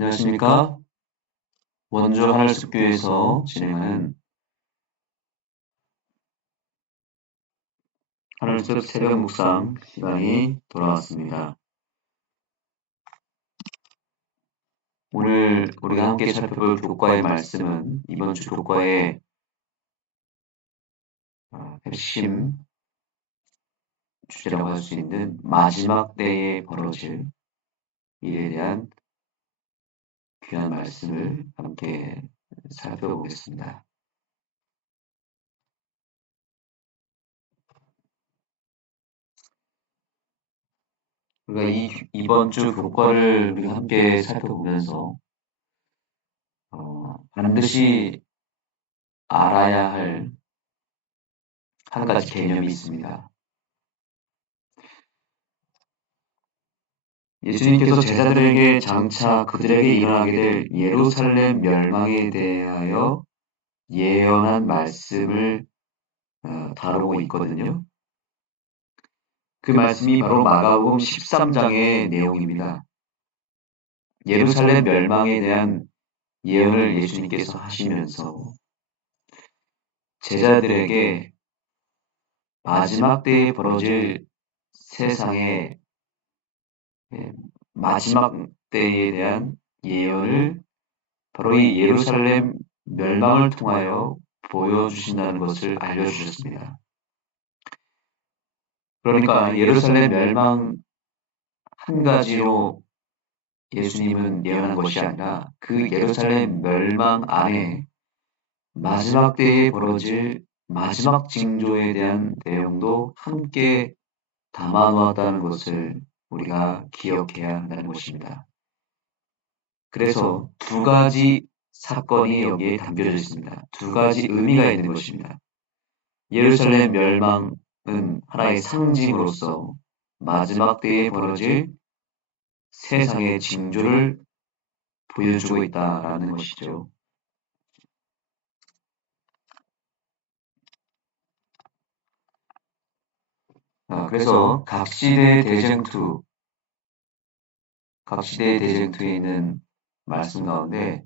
안녕하십니까? 원주 하늘숲교에서 진행하는 하늘숲 새벽 묵상 시간이 돌아왔습니다. 오늘 우리가 함께 살펴볼 교과의 말씀은 이번 주 교과의 핵심 주제라고 할 수 있는 마지막 때에 벌어질 일에 대한 귀한 말씀을 함께 살펴보겠습니다. 우리가 이번 주 교과를 우리가 함께 살펴보면서 반드시 알아야 할 한 가지 개념이 있습니다. 예수님께서 제자들에게 장차 그들에게 일어나게 될 예루살렘 멸망에 대하여 예언한 말씀을 다루고 있거든요. 그 말씀이 바로 마가복음 13장의 내용입니다. 예루살렘 멸망에 대한 예언을 예수님께서 하시면서 제자들에게 마지막 때에 벌어질 세상의 마지막 때에 대한 예언을 바로 이 예루살렘 멸망을 통하여 보여주신다는 것을 알려주셨습니다. 그러니까 예루살렘 멸망 한 가지로 예수님은 예언한 것이 아니라 그 예루살렘 멸망 안에 마지막 때에 벌어질 마지막 징조에 대한 내용도 함께 담아놓았다는 것을 우리가 기억해야 한다는 것입니다. 그래서 두 가지 사건이 여기에 담겨져 있습니다. 두 가지 의미가 있는 것입니다. 예루살렘 멸망은 하나의 상징으로서 마지막 때에 벌어질 세상의 징조를 보여주고 있다라는 것이죠. 그래서 각시대 대쟁투에 있는 말씀 가운데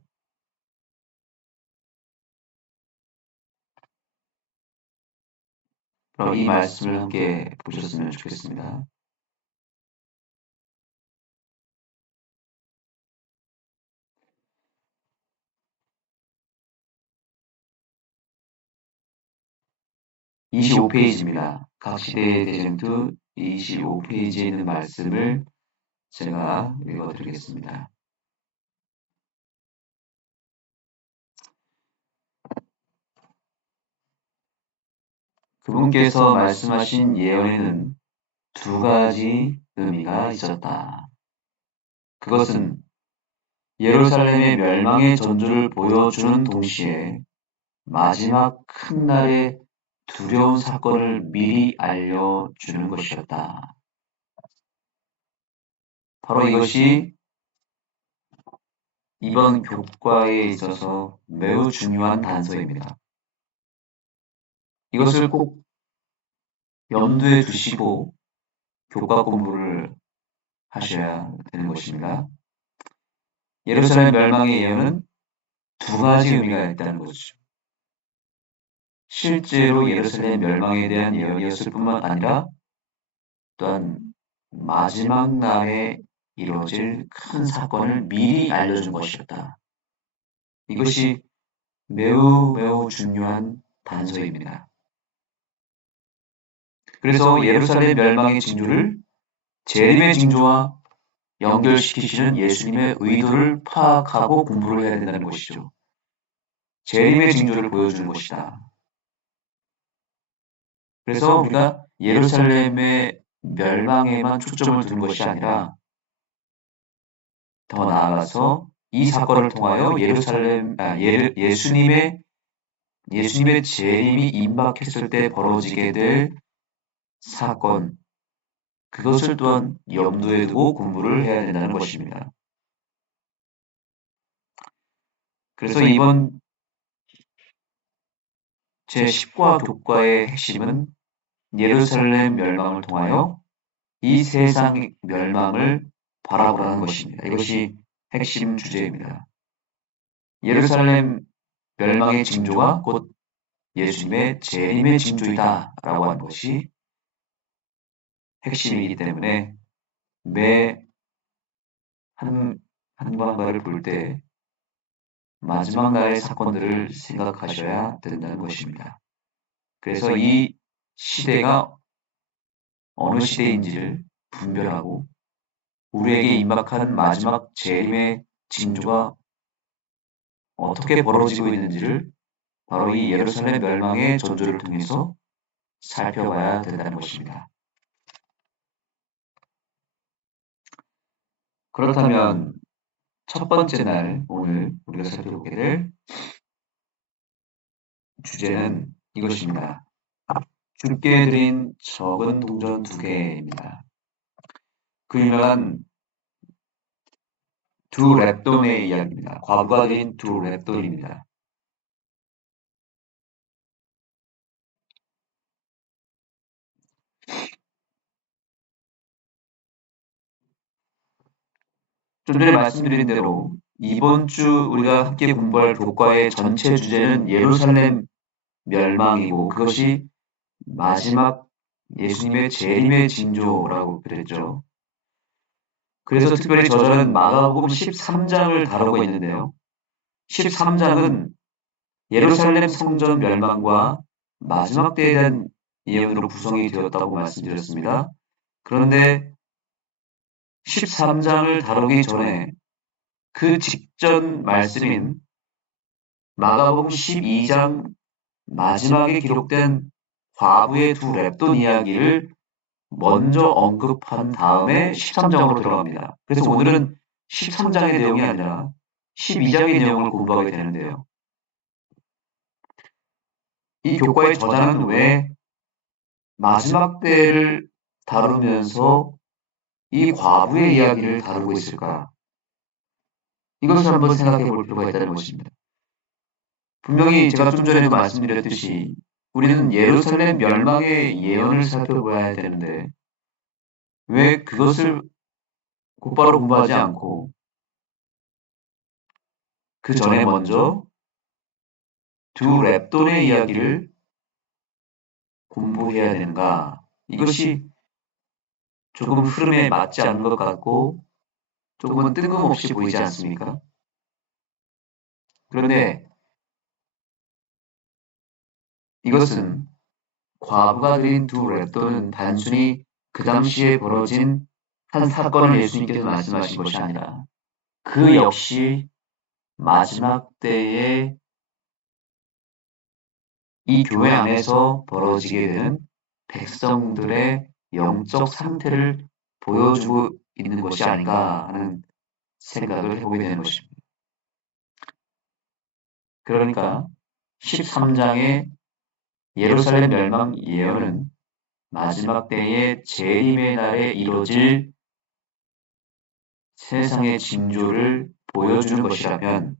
이 말씀을 함께 보셨으면 좋겠습니다. (25페이지입니다) 각시대 대쟁투 25페이지에 있는 말씀을 제가 읽어드리겠습니다. 그분께서 말씀하신 예언에는 두 가지 의미가 있었다. 그것은 예루살렘의 멸망의 전조를 보여주는 동시에 마지막 큰 날의 두려운 사건을 미리 알려주는 것이었다. 바로 이것이 이번 교과에 있어서 매우 중요한 단서입니다. 이것을 꼭 염두에 두시고 교과 공부를 하셔야 되는 것입니다. 예루살렘 멸망의 예언은 두 가지 의미가 있다는 것이죠. 실제로 예루살렘 멸망에 대한 예언이었을 뿐만 아니라 또한 마지막 날에 이루어질 큰 사건을 미리 알려준 것이었다. 이것이 매우 중요한 단서입니다. 그래서 예루살렘 멸망의 징조를 재림의 징조와 연결시키시는 예수님의 의도를 파악하고 공부를 해야 된다는 것이죠. 재림의 징조를 보여주는 것이다. 그래서 우리가 예루살렘의 멸망에만 초점을 두는 것이 아니라 더 나아가서 이 사건을 통하여 예수님의 재림이 임박했을 때 벌어지게 될 사건, 그것을 또한 염두에 두고 공부를 해야 된다는 것입니다. 그래서 이번 제10과 교과의 핵심은 예루살렘 멸망을 통하여 이 세상 멸망을 바라보라는 것입니다. 이것이 핵심 주제입니다. 예루살렘 멸망의 징조가 곧 예수님의 재림의 징조이다 라고 하는 것이 핵심이기 때문에 매 한반가를 볼 때 마지막 날의 사건들을 생각하셔야 된다는 것입니다. 그래서 이 시대가 어느 시대인지를 분별하고 우리에게 임박한 마지막 재림의 징조가 어떻게 벌어지고 있는지를 바로 이 예루살렘 멸망의 전조를 통해서 살펴봐야 된다는 것입니다. 그렇다면 첫 번째 날 오늘 우리가 살펴보게 될 주제는 이것입니다. 주께 드린 적은 동전 2개입니다. 그 유명한 두 랩돈의 이야기입니다. 과부가 드린 두 랩돈입니다. 좀 전에 말씀드린 대로 이번 주 우리가 함께 공부할 교과의 전체 주제는 예루살렘 멸망이고 그것이 마지막 예수님의 재림의 징조라고 그랬죠. 그래서 특별히 저자는 마가복음 13장을 다루고 있는데요. 13장은 예루살렘 성전 멸망과 마지막 때에 대한 예언으로 구성이 되었다고 말씀드렸습니다. 그런데 13장을 다루기 전에 그 직전 말씀인 마가복음 12장 마지막에 기록된 과부의 두 랩돈 이야기를 먼저 언급한 다음에 13장으로 들어갑니다. 그래서 오늘은 13장의 내용이 아니라 12장의 내용을 공부하게 되는데요. 이 교과의 저자는 왜 마지막 때를 다루면서 이 과부의 이야기를 다루고 있을까? 이것을 한번 생각해 볼 필요가 있다는 것입니다. 분명히 제가 좀 전에도 말씀드렸듯이 우리는 예루살렘 멸망의 예언을 살펴봐야 되는데 왜 그것을 곧바로 공부하지 않고 그 전에 먼저 두 랩돈의 이야기를 공부해야 되는가? 이것이 조금 흐름에 맞지 않는 것 같고 조금은 뜬금없이 보이지 않습니까? 그런데 이것은 과부가 드린 두 랩돈은 단순히 그 당시에 벌어진 한 사건을 예수님께서 말씀하신 것이 아니라 그 역시 마지막 때에 이 교회 안에서 벌어지게 되는 백성들의 영적 상태를 보여주고 있는 것이 아닌가 하는 생각을 해보게 되는 것입니다. 그러니까 13장의 예루살렘 멸망 예언은 마지막 때의 재림의 날에 이루어질 세상의 징조를 보여주는 것이라면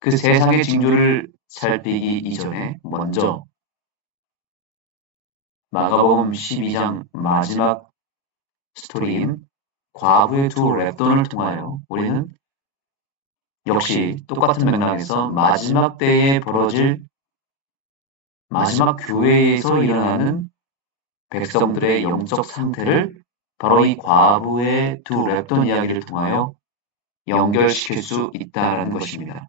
그 세상의 징조를 살피기 이전에 먼저 마가복음 12장 마지막 스토리인 과부의 두 랩돈을 통하여 우리는 역시 똑같은 맥락에서 마지막 때에 벌어질 마지막 교회에서 일어나는 백성들의 영적 상태를 바로 이 과부의 두 랩돈 이야기를 통하여 연결시킬 수 있다는 것입니다.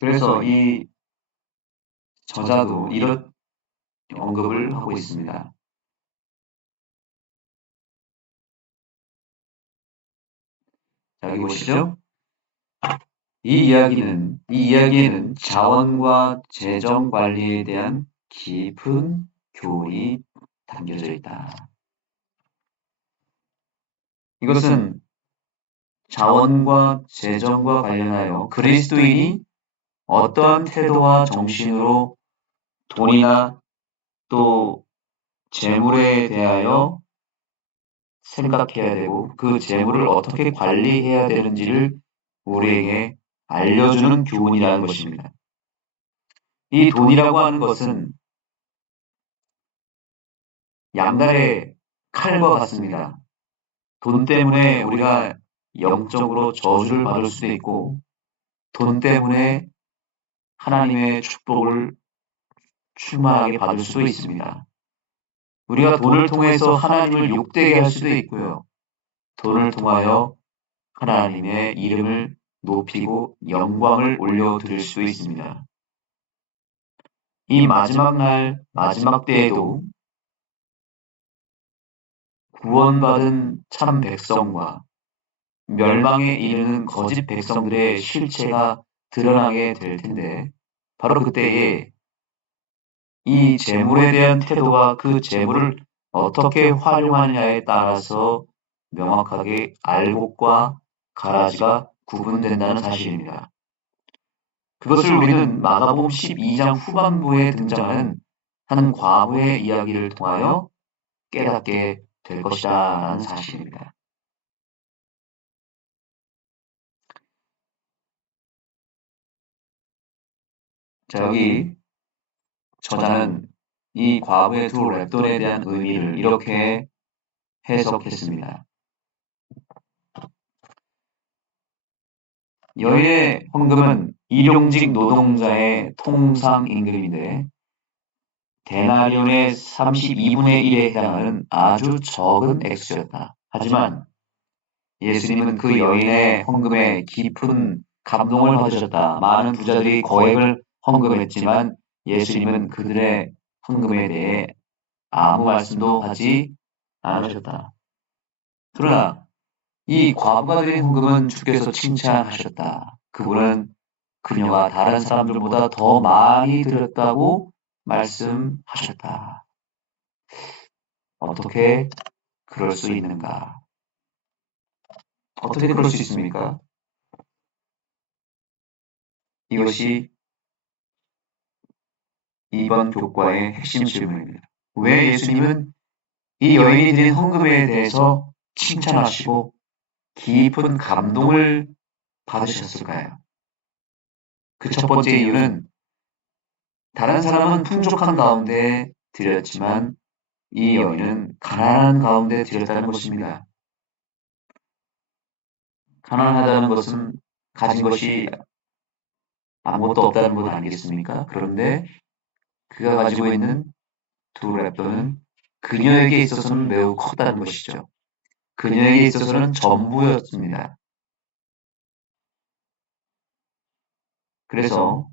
그래서 이 저자도 이런 언급을 하고 있습니다. 자, 여기 보시죠. 이 이야기에는 자원과 재정 관리에 대한 깊은 교훈이 담겨져 있다. 이것은 자원과 재정과 관련하여 그리스도인이 어떠한 태도와 정신으로 돈이나 또 재물에 대하여 생각해야 되고 그 재물을 어떻게 관리해야 되는지를 우리에게 알려주는 교훈이라는 것입니다. 이 돈이라고 하는 것은 양날의 칼과 같습니다. 돈 때문에 우리가 영적으로 저주를 받을 수도 있고, 돈 때문에 하나님의 축복을 충만하게 받을 수도 있습니다. 우리가 돈을 통해서 하나님을 욕되게 할 수도 있고요. 돈을 통하여 하나님의 이름을 높이고 영광을 올려드릴 수도 있습니다. 이 마지막 날, 마지막 때에도 구원받은 참 백성과 멸망에 이르는 거짓 백성들의 실체가 드러나게 될 텐데, 바로 그때에 이 재물에 대한 태도가 그 재물을 어떻게 활용하느냐에 따라서 명확하게 알곡과 가라지가 구분된다는 사실입니다. 그것을 우리는 마가복음 12장 후반부에 등장하는 한 과부의 이야기를 통하여 깨닫게 될 것이다라는 사실입니다. 자, 여기 저자는 이 과부의 두 랩돈에 대한 의미를 이렇게 해석했습니다. 여인의 헌금은 일용직 노동자의 통상 임금인데 데나리온의 32분의 1에 해당하는 아주 적은 액수였다. 하지만 예수님은 그 여인의 헌금에 깊은 감동을 받으셨다. 많은 부자들이 거액을 헌금했지만 예수님은 그들의 헌금에 대해 아무 말씀도 하지 않으셨다. 그러나 이 과부가 드린 헌금은 주께서 칭찬하셨다. 그분은 그녀가 다른 사람들보다 더 많이 드렸다고 말씀하셨다. 어떻게 그럴 수 있는가? 어떻게 그럴 수 있습니까? 이것이 이번 교과의 핵심 질문입니다. 왜 예수님은 이 여인이 드린 헌금에 대해서 칭찬하시고 깊은 감동을 받으셨을까요? 그 첫 번째 이유는 다른 사람은 풍족한 가운데 드렸지만 이 여인은 가난한 가운데 드렸다는 것입니다. 가난하다는 것은 가진 것이 아무것도 없다는 것 아니겠습니까? 그런데 그가 가지고 있는 두 랩돈은 그녀에게 있어서는 매우 컸다는 것이죠. 그녀에게 있어서는 전부였습니다. 그래서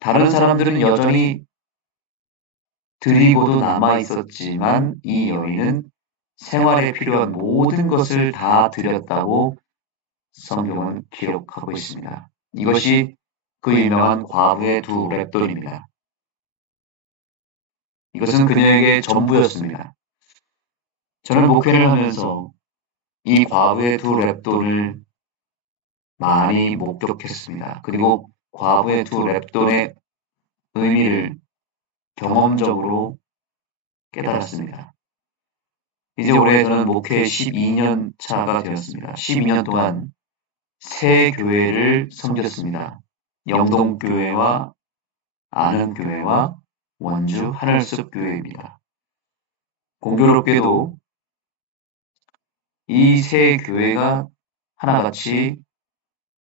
다른 사람들은 여전히 드리고도 남아 있었지만 이 여인은 생활에 필요한 모든 것을 다 드렸다고 성경은 기록하고 있습니다. 이것이 그 유명한 과부의 두 랩돈입니다. 이것은 그녀에게 전부였습니다. 저는 목회를 하면서 이 과부의 두 랩돈을 많이 목격했습니다. 그리고 과부의 두 랩돈의 의미를 경험적으로 깨달았습니다. 이제 올해 저는 목회 12년 차가 되었습니다. 12년 동안 세 교회를 섬겼습니다. 영동교회와 안흥교회와 원주 하늘숲 교회입니다. 공교롭게도 이 세 교회가 하나같이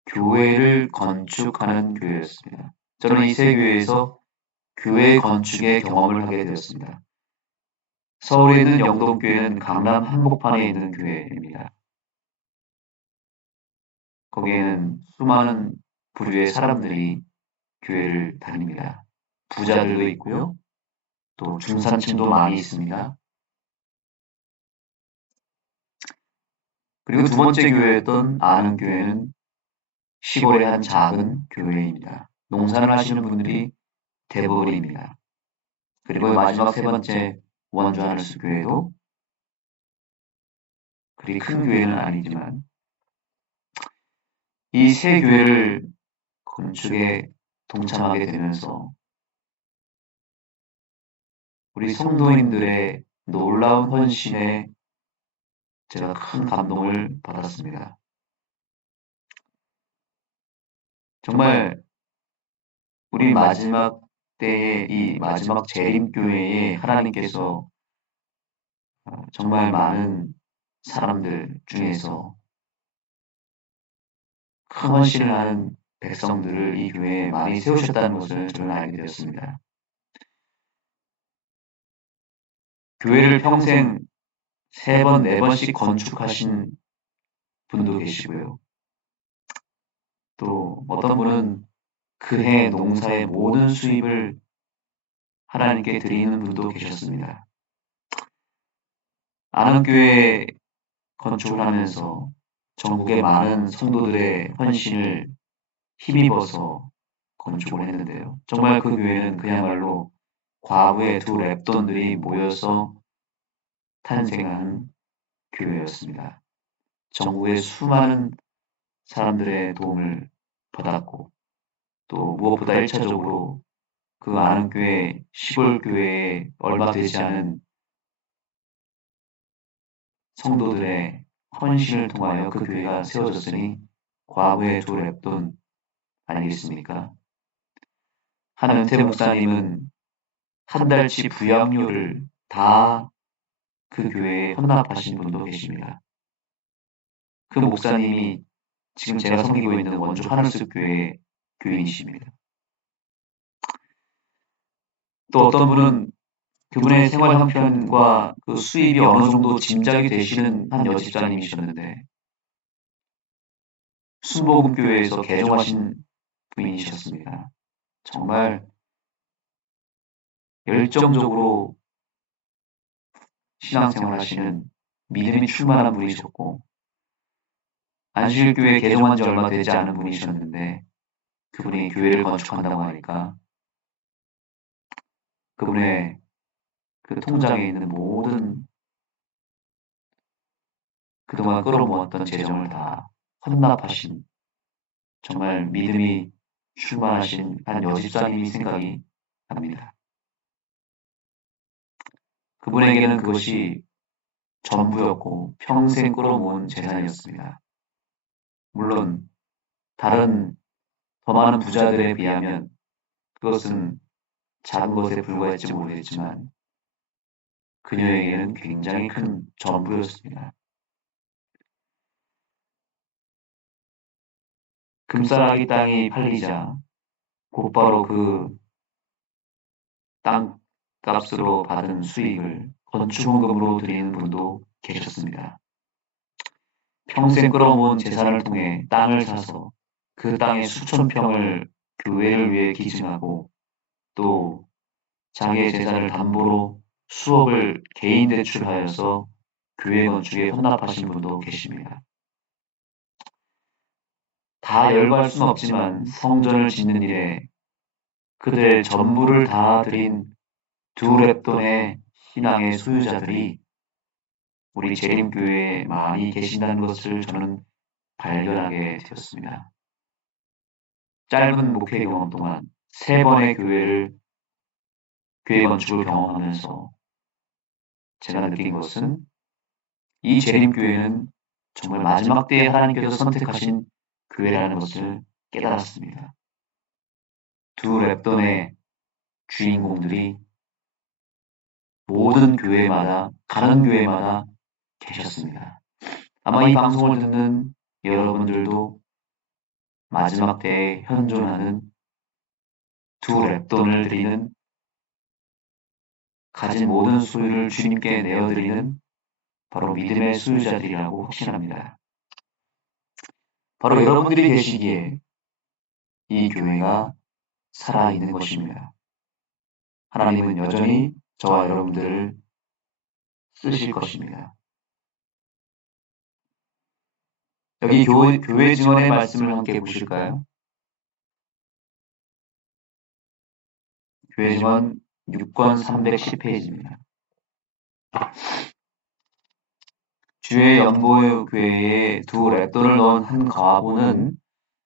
교회를 건축하는 교회였습니다. 저는 이 세 교회에서 교회 건축의 경험을 하게 되었습니다. 서울에 있는 영동교회는 강남 한복판에 있는 교회입니다. 거기에는 수많은 부류의 사람들이 교회를 다닙니다. 부자들도 있고요. 또 중산층도 많이 있습니다. 그리고 두 번째 교회였던 안흥교회는 시골의 한 작은 교회입니다. 농사를 하시는 분들이 대부분입니다. 그리고 마지막 세 번째 원주 하늘숲 교회도 그리 큰 교회는 아니지만 이 세 교회를 건축에 동참하게 되면서 우리 성도님들의 놀라운 헌신에 제가 큰 감동을 받았습니다. 정말 우리 마지막 때의 이 마지막 재림교회에 하나님께서 정말 많은 사람들 중에서 큰 헌신을 하는 백성들을 이 교회에 많이 세우셨다는 것을 저는 알게 되었습니다. 교회를 평생 3번, 4번씩 건축하신 분도 계시고요. 또 어떤 분은 그해 농사의 모든 수입을 하나님께 드리는 분도 계셨습니다. 안흥교회 건축을 하면서 전국의 많은 성도들의 헌신을 힘입어서 건축을 했는데요. 정말 그 교회는 그야말로 과부의 두 랩돈들이 모여서 탄생한 교회였습니다. 전국의 수많은 사람들의 도움을 받았고 또 무엇보다 1차적으로 그 안흥교회 시골교회에 얼마 되지 않은 성도들의 헌신을 통하여 그 교회가 세워졌으니 과부의 두 랩돈 아니겠습니까? 한은태 목사님은 한 달치 부양료를 다 그 교회에 헌납하신 분도 계십니다. 그 목사님이 지금 제가 섬기고 있는 원주 하늘숲 교회의 교인이십니다. 또 어떤 분은 그분의 생활 형편과 그 수입이 어느 정도 짐작이 되시는 한 여집사님이셨는데 순복음교회에서 개종하신 분이셨습니다. 정말 열정적으로 신앙생활 하시는 믿음이 충만한 분이셨고 안식일교회 개종한 지 얼마 되지 않은 분이셨는데 그분이 교회를 건축한다고 하니까 그분의 그 통장에 있는 모든 그동안 끌어모았던 재정을 다 헌납하신 정말 믿음이 충만하신 한 여집사님이 생각이 납니다. 그분에게는 그것이 전부였고 평생 끌어모은 재산이었습니다. 물론 다른 더 많은 부자들에 비하면 그것은 작은 것에 불과했지 모르겠지만 그녀에게는 굉장히 큰 전부였습니다. 금싸라기 땅이 팔리자 곧바로 그 땅값으로 받은 수익을 건축원금으로 드리는 분도 계셨습니다. 평생 끌어모은 재산을 통해 땅을 사서 그 땅의 수천 평을 교회를 위해 기증하고 또 자기의 재산을 담보로 수억을 개인 대출하여서 교회 건축에 헌납하신 분도 계십니다. 다 열거할 수는 없지만 성전을 짓는 일에 그들의 전부를 다 드린 두 랩돈의 신앙의 소유자들이 우리 재림교회에 많이 계신다는 것을 저는 발견하게 되었습니다. 짧은 목회 경험 동안 3번의 교회 건축을 경험하면서 제가 느낀 것은 이 재림교회는 정말 마지막 때에 하나님께서 선택하신 교회라는 것을 깨달았습니다. 두 랩돈의 주인공들이 모든 교회마다, 가는 교회마다 계셨습니다. 아마 이 방송을 듣는 여러분들도 마지막 때에 현존하는 두 랩돈을 드리는 가진 모든 소유를 주님께 내어드리는 바로 믿음의 소유자들이라고 확신합니다. 바로 여러분들이 되시기에 이 교회가 살아있는 것입니다. 하나님은 여전히 저와 여러분들을 쓰실 것입니다. 여기 교회 증언의 말씀을 함께 보실까요? 교회 증언 6권 310페이지입니다. 주의 연보교회에 두 랩돈을 넣은 한 과부는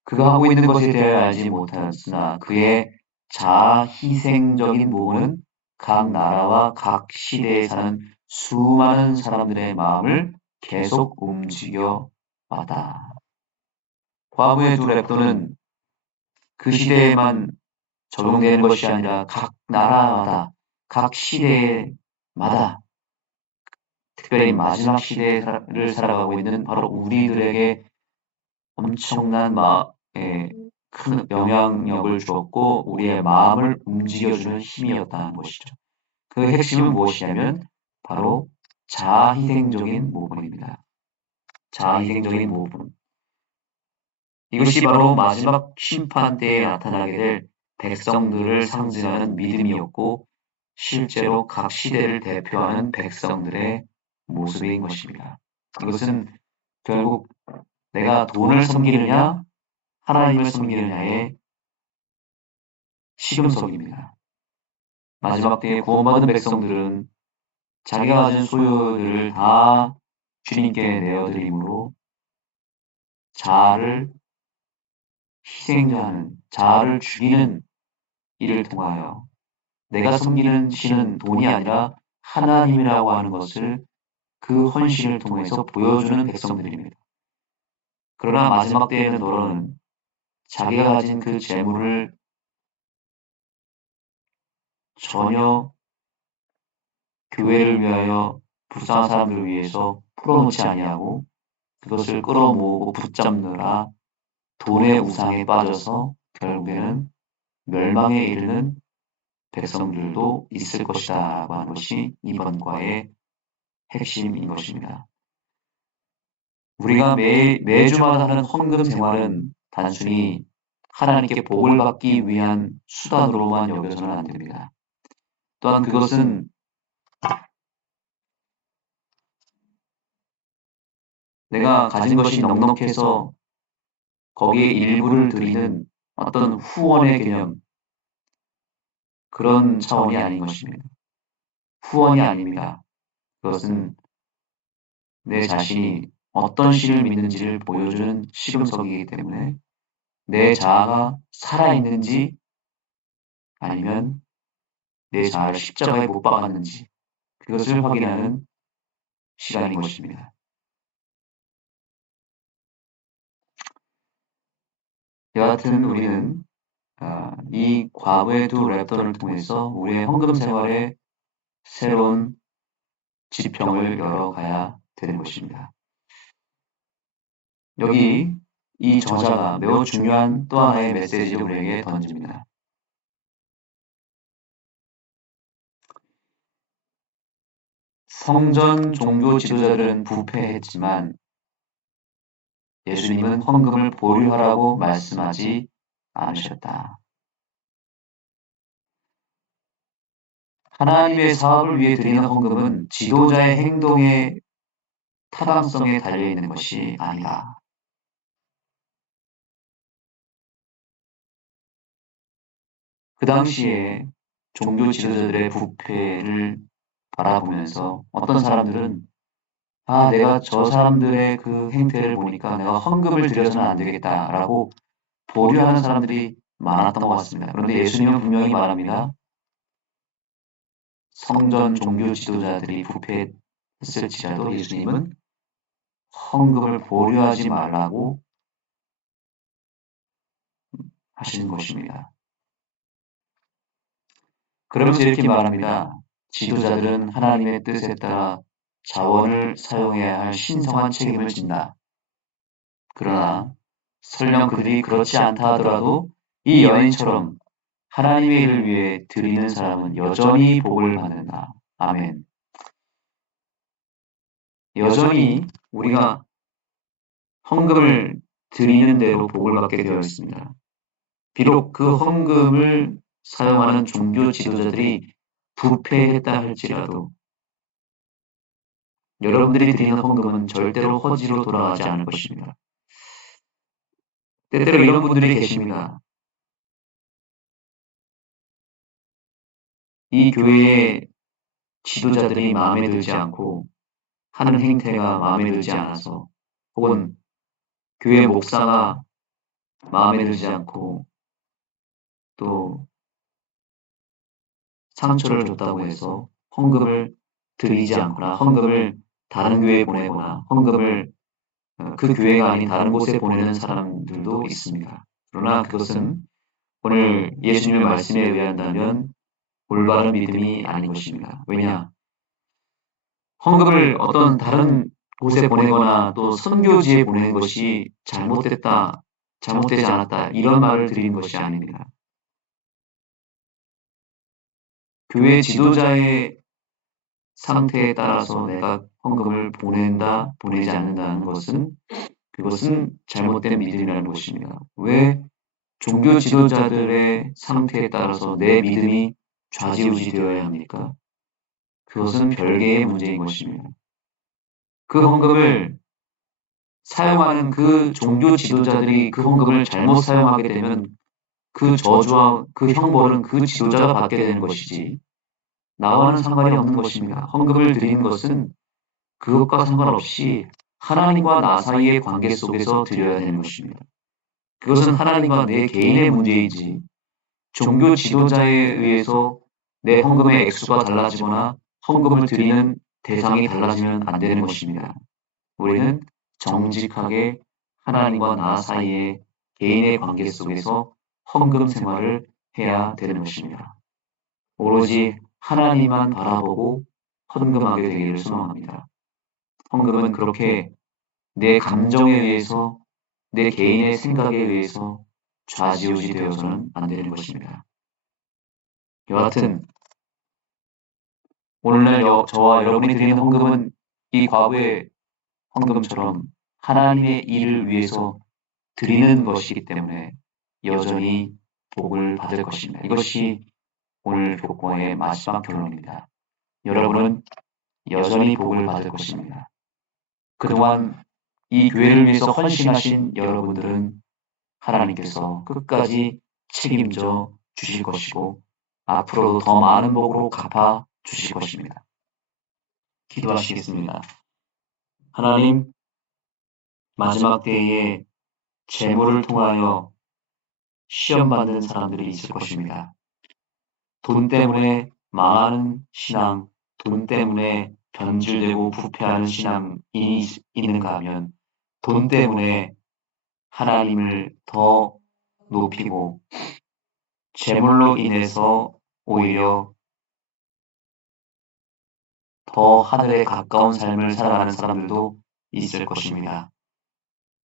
그가 하고 있는 것에 대하여 알지 못하였으나 그의 자희생적인 모험은 각 나라와 각 시대에 사는 수많은 사람들의 마음을 계속 움직여 왔다. 과부의 두 랩돈은 그 시대에만 적용되는 것이 아니라 각 나라마다 각 시대마다 특별히 마지막 시대를 살아가고 있는 바로 우리들에게 엄청난 큰 영향력을 주었고 우리의 마음을 움직여주는 힘이었다는 것이죠. 그 핵심은 무엇이냐면 바로 자아희생적인 모범입니다. 자아희생적인 모범. 이것이 바로 마지막 심판 때에 나타나게 될 백성들을 상징하는 믿음이었고 실제로 각 시대를 대표하는 백성들의 모습인 것입니다. 이것은 결국 내가 돈을 섬기느냐 하나님을 섬기느냐의 시금석입니다. 마지막 때에 구원받은 백성들은 자기가 가진 소유들을 다 주님께 내어드림으로 자아를 희생하는, 자아를 죽이는 일을 통하여 내가 섬기는 신은 돈이 아니라 하나님이라고 하는 것을 그 헌신을 통해서 보여주는 백성들입니다. 그러나 마지막 때에는 너는 자기가 가진 그 재물을 전혀 교회를 위하여 불쌍한 사람들을 위해서 풀어놓지 아니하고 그것을 끌어모으고 붙잡느라 돈의 우상에 빠져서 결국에는 멸망에 이르는 백성들도 있을 것이다라고 하는 것이 이번 과의 핵심인 것입니다. 우리가 매주마다 하는 헌금 생활은 단순히 하나님께 복을 받기 위한 수단으로만 여겨서는 안 됩니다. 또한 그것은 내가 가진 것이 넉넉해서 거기에 일부를 드리는 어떤 후원의 개념, 그런 차원이 아닌 것입니다. 후원이 아닙니다. 그것은 내 자신이 어떤 신을 믿는지를 보여주는 시금석이기 때문에 내 자아가 살아있는지 아니면 내 자아를 십자가에 못 박았는지 그것을 확인하는 시간인 것입니다. 여하튼 우리는 이 과거의 두 랩터를 통해서 우리의 헌금 생활에 새로운 지평을 열어가야 되는 것입니다. 여기 이 저자가 매우 중요한 또 하나의 메시지를 우리에게 던집니다. 성전 종교 지도자들은 부패했지만 예수님은 헌금을 보류하라고 말씀하지 않으셨다. 하나님의 사업을 위해 드리는 헌금은 지도자의 행동의 타당성에 달려있는 것이 아니다. 그 당시에 종교 지도자들의 부패를 바라보면서 어떤 사람들은 내가 저 사람들의 그 행태를 보니까 내가 헌금을 드려서는 안 되겠다라고 보류하는 사람들이 많았던 것 같습니다. 그런데 예수님은 분명히 말합니다. 성전 종교 지도자들이 부패했을지라도 예수님은 헌금을 보류하지 말라고 하시는 것입니다. 그러면서 이렇게 말합니다. 지도자들은 하나님의 뜻에 따라 자원을 사용해야 할 신성한 책임을 진다. 그러나 설령 그들이 그렇지 않다 하더라도 이 여인처럼 하나님의 일을 위해 드리는 사람은 여전히 복을 받는다. 아멘. 여전히 우리가 헌금을 드리는 대로 복을 받게 되어 있습니다. 비록 그 헌금을 사용하는 종교 지도자들이 부패했다 할지라도 여러분들이 드리는 헌금은 절대로 허지로 돌아가지 않을 것입니다. 때때로 이런 분들이 계십니다. 이 교회의 지도자들이 마음에 들지 않고 하는 행태가 마음에 들지 않아서 혹은 교회 목사가 마음에 들지 않고 또 상처를 줬다고 해서 헌금을 드리지 않거나 헌금을 다른 교회에 보내거나 헌금을 그 교회가 아닌 다른 곳에 보내는 사람들도 있습니다. 그러나 그것은 오늘 예수님의 말씀에 의한다면 올바른 믿음이 아닌 것입니다. 왜냐? 헌금을 어떤 다른 곳에 보내거나 또 선교지에 보내는 것이 잘못됐다, 잘못되지 않았다, 이런 말을 드리는 것이 아닙니다. 교회 지도자의 상태에 따라서 내가 헌금을 보낸다, 보내지 않는다는 것은 그것은 잘못된 믿음이라는 것입니다. 왜 종교 지도자들의 상태에 따라서 내 믿음이 좌지우지 되어야 합니까? 그것은 별개의 문제인 것입니다. 그 헌금을 사용하는 그 종교 지도자들이 그 헌금을 잘못 사용하게 되면 그 저주와 그 형벌은 그 지도자가 받게 되는 것이지 나와는 상관이 없는 것입니다. 헌금을 드리는 것은 그것과 상관없이 하나님과 나 사이의 관계 속에서 드려야 되는 것입니다. 그것은 하나님과 내 개인의 문제이지 종교 지도자에 의해서 내 헌금의 액수가 달라지거나 헌금을 드리는 대상이 달라지면 안 되는 것입니다. 우리는 정직하게 하나님과 나 사이의 개인의 관계 속에서 헌금 생활을 해야 되는 것입니다. 오로지 하나님만 바라보고 헌금하게 되기를 소망합니다. 헌금은 그렇게 내 감정에 의해서 내 개인의 생각에 의해서 좌지우지 되어서는 안 되는 것입니다. 여하튼 오늘날 저와 여러분이 드리는 헌금은 이 과거의 헌금처럼 하나님의 일을 위해서 드리는 것이기 때문에 여전히 복을 받을 것입니다. 이것이 오늘 교과의 마지막 결론입니다. 여러분은 여전히 복을 받을 것입니다. 그동안 이 교회를 위해서 헌신하신 여러분들은 하나님께서 끝까지 책임져 주실 것이고 앞으로도 더 많은 복으로 갚아 주실 것입니다. 기도하시겠습니다. 하나님, 마지막 때에 재물을 통하여 시험받는 사람들이 있을 것입니다. 돈 때문에 망하는 신앙, 돈 때문에 변질되고 부패하는 신앙이 있는가 하면 돈 때문에 하나님을 더 높이고 재물로 인해서 오히려 더 하늘에 가까운 삶을 살아가는 사람들도 있을 것입니다.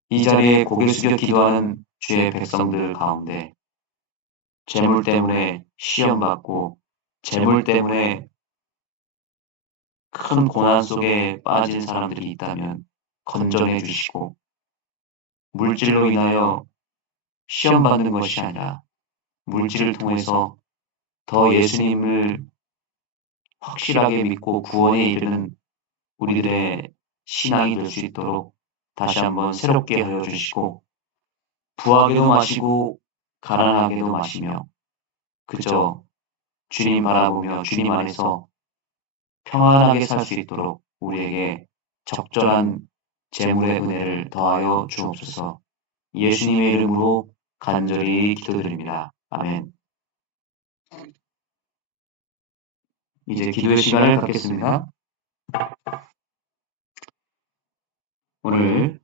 이 자리에 고개 숙여 기도하는 주의 백성들 가운데 재물 때문에 시험받고 재물 때문에 큰 고난 속에 빠진 사람들이 있다면 건져내 주시고 물질로 인하여 시험받는 것이 아니라 물질을 통해서 더 예수님을 확실하게 믿고 구원에 이르는 우리들의 신앙이 될 수 있도록 다시 한번 새롭게 하여 주시고 부하게도 마시고 가난하게도 마시며 그저 주님 바라보며 주님 안에서 평안하게 살 수 있도록 우리에게 적절한 재물의 은혜를 더하여 주옵소서. 예수님의 이름으로 간절히 기도드립니다. 아멘. 이제 기도의 시간을 갖겠습니다. 오늘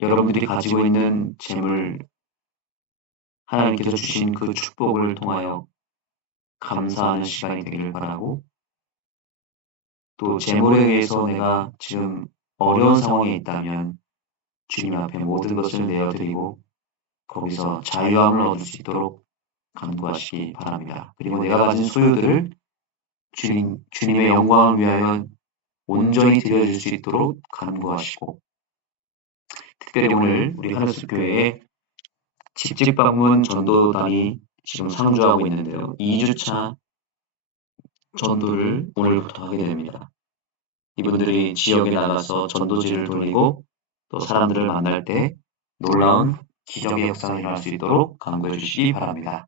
여러분들이 가지고 있는 재물, 하나님께서 주신 그 축복을 통하여 감사하는 시간이 되기를 바라고 또 재물에 의해서 내가 지금 어려운 상황에 있다면 주님 앞에 모든 것을 내어드리고 거기서 자유함을 얻을 수 있도록 간구하시기 바랍니다. 그리고 내가 가진 소유들을 주님의 영광을 위하여 온전히 드려줄 수 있도록 간구하시고 특별히 오늘 우리 하늘숲교회에 직접 방문 전도단이 지금 상주하고 있는데요. 2주차 전도를 오늘부터 하게 됩니다. 이분들이 지역에 나가서 전도지를 돌리고 또 사람들을 만날 때 놀라운 기적의 역사가 일어날 수 있도록 간구해 주시기 바랍니다.